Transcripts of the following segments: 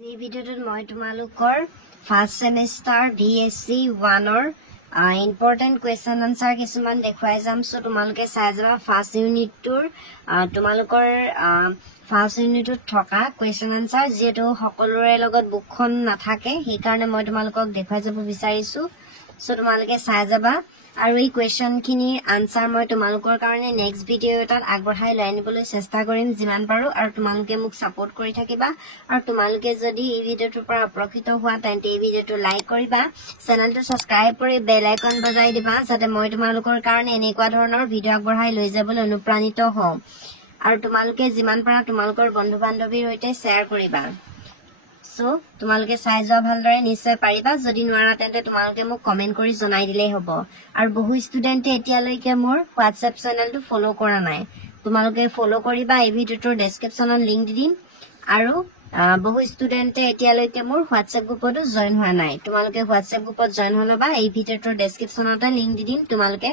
এই ভিডিওটোত মই তোমালোকৰ ফাৰ্ষ্ট সেমিস্টাৰ ডিএসসি 1 ৰ ইম্পৰ্টেন্ট কোৱেশ্চন আনসাৰ কিছুমান দেখুৱাই যাম সো তোমালোকে চাই যাবা ফাৰ্ষ্ট ইউনিটৰ তোমালোকৰ ফাৰ্ষ্ট ইউনিটত থকা কোৱেশ্চন আনসাৰ যেটো সকলোৰে লগত বুকখন নাথাকে সেই কাৰণে মই তোমালোকক দেখুৱাই যাব বিচাৰিছো সো তোমালোকে চাই যাবা আৰু এই কোৱেশ্চন খিনিৰ আনসাৰ মই তোমালোকৰ কাৰণে নেক্সট ভিডিও এটাত আগবঢ়াই লৈ আনিবলৈ চেষ্টা কৰিম যিমান পাৰো আৰু তোমালোকে মোক সাপোৰ্ট কৰি থাকিবা আৰু তোমালোকে যদি এই ভিডিওটোৰ পৰা উপকৃত হোৱা তেন্তে এই ভিডিওটো লাইক কৰিবা চেনেলটো সাবস্ক্ৰাইব কৰি বেল আইকন বজাই দিবা যাতে মই তোমালোকৰ কাৰণে এনেকুৱা ধৰণৰ ভিডিও আগবঢ়াই লৈ যাবলৈ অনুপ্ৰাণিত হওঁ আৰু তোমালোকে যিমান পাৰা তোমালোকৰ বন্ধু বান্ধৱীৰ সৈতে শেয়াৰ কৰিবা সো তোমালোকে চাই যোৱা ভালদৰে নিশ্চয় পাৰিবা যদি নোৱাৰা তেন্তে তোমালোকে মোক কমেন্ট কৰি জনাই দিলেই হ'ব আৰু বহু ষ্টুডেন্টে এতিয়ালৈকে মোৰ WhatsApp চেনেলটো ফলো কৰা নাই তোমালোকে ফলো কৰিবা এই ভিডিওটোৰ ডেসক্ৰিপচনত লিংক দি দিম আৰু বহু ষ্টুডেন্টে এতিয়ালৈকে মোৰ WhatsApp গ্ৰুপতো জয়েন হোৱা নাই তোমালোকে WhatsApp গ্ৰুপত জয়েন হ'লবা এই ভিডিওটোৰ ডেসক্ৰিপচনতে লিংক দি দিম তোমালোকে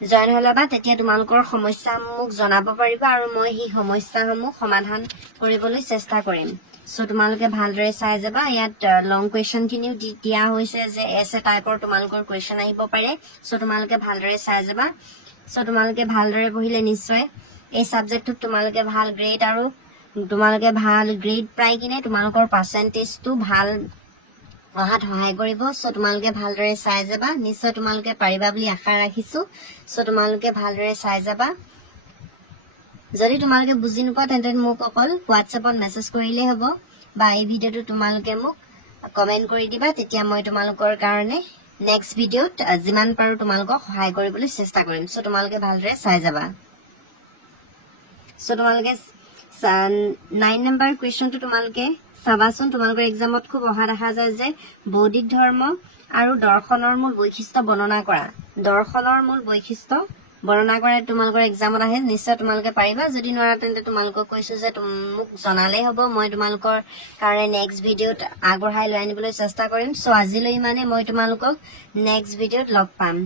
জয়েন হ'লবা তেতিয়া তোমালোকৰ সমস্যাসমূহ জনাব পাৰিবা আৰু মই এই সমস্যাসমূহ সমাধান কৰিবলৈ চেষ্টা কৰিম সো তোমালোকে ভালদৰে চাই যাবা ইয়াত লং কোৱেশ্চন খিনিও দিয়া হৈছে যে এসে টাইপৰ তোমালোকৰ কোৱেশ্চন আহিব পাৰে সো তোমালোকে ভালদৰে চাই যাবা সো তোমালোকে ভালদৰে পঢ়িলে নিশ্চয় এই সাবজেক্টত তোমালোকে ভাল গ্ৰেড আৰু তোমালোকে ভাল গ্ৰেড পাই কিনে তোমালোকৰ পাৰ্চেন্টেজটো ভাল অহাত সহায় কৰিব সো তোমালোকে ভালদৰে চাই যাবা নিশ্চয় তোমালোকে পাৰিবা বুলি আশা ৰাখিছো সো তোমালোকে ভালদৰে চাই যাবা যদি তোমালোকে বুজি নোপোৱা তেন্তে মোক অকল WhatsAppত মেছেজ কৰিলে হ'ব বা এই ভিডিওটো তোমালোকে মোক কমেন্ট কৰি দিবা তেতিয়া মই তোমালোকৰ কাৰণে নেক্সট ভিডিওত যিমান পাৰো তোমালোকক সহায় কৰিবলৈ চেষ্টা কৰিম সো তোমালোকে ভালদৰে চাই যাবা সো তোমালোকে 9 নম্বৰ কোৱেশ্চনটো তোমালোকে চাবাচোন তোমালোকৰ এক্সামত খুব অহা দেখা যায় যে বৌদ্ধিক ধৰ্ম আৰু দৰ্শনৰ মূল বৈশিষ্ট্য বৰ্ণনা কৰা দৰ্শনৰ মূল বৈশিষ্ট্য বৰ্ণনা কৰা তোমালোকৰ এক্সামত আহে নিশ্চয় তোমালোকে পাৰিবা যদি নোৱাৰা তেন্তে তোমালোকক কৈছো যে মোক জনালেই হ'ব মই তোমালোকৰ কাৰণে নেক্সট ভিডিওত আগবঢ়াই লৈ আনিবলৈ চেষ্টা কৰিম সো আজিলৈ মানে মই তোমালোকক নেক্সট ভিডিওত লগ পাম